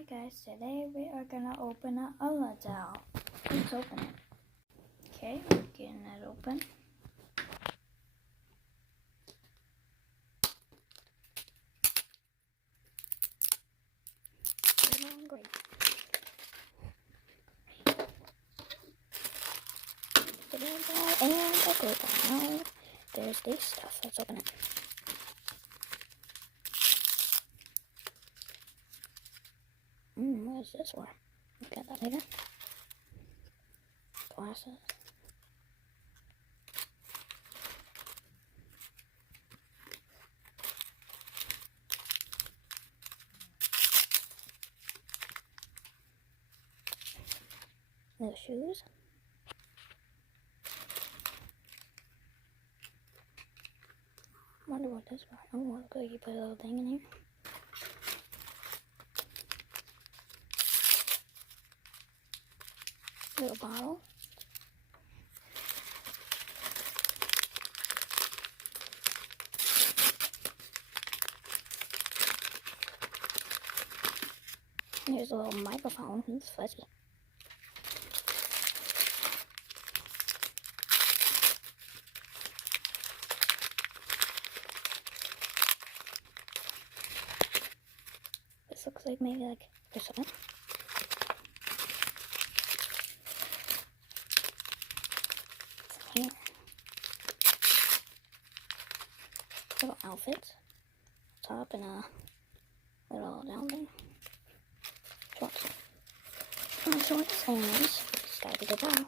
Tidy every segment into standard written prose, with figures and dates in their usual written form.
Hi guys, today we are gonna open an Ella doll. Let's open it. Okay, we're getting it open. Great. The band doll and the glue gun. Now there's this stuff. Let's open it. What is this for? Look at that later. Glasses. Little shoes. Wonder what this for. Oh, look like you put a little thing in here. Little bottle. There's a little microphone. It's fuzzy. This looks like maybe like there's something. Here. Little outfits. Top and a little down thing. Shorts. Shorts and this gotta be the doll.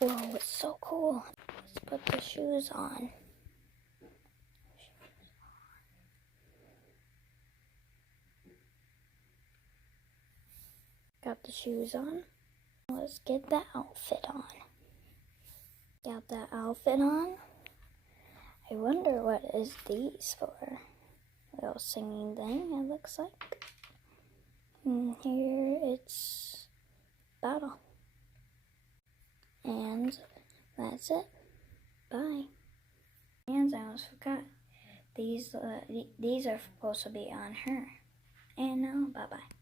Whoa, it's so cool. Let's put the shoes on. Got the shoes on. Let's get the outfit on. Got the outfit on. I wonder what is these for. Little singing thing, it looks like. And here it's bottle. And that's it. Bye. And I almost forgot. These are supposed to be on her. And now, bye-bye.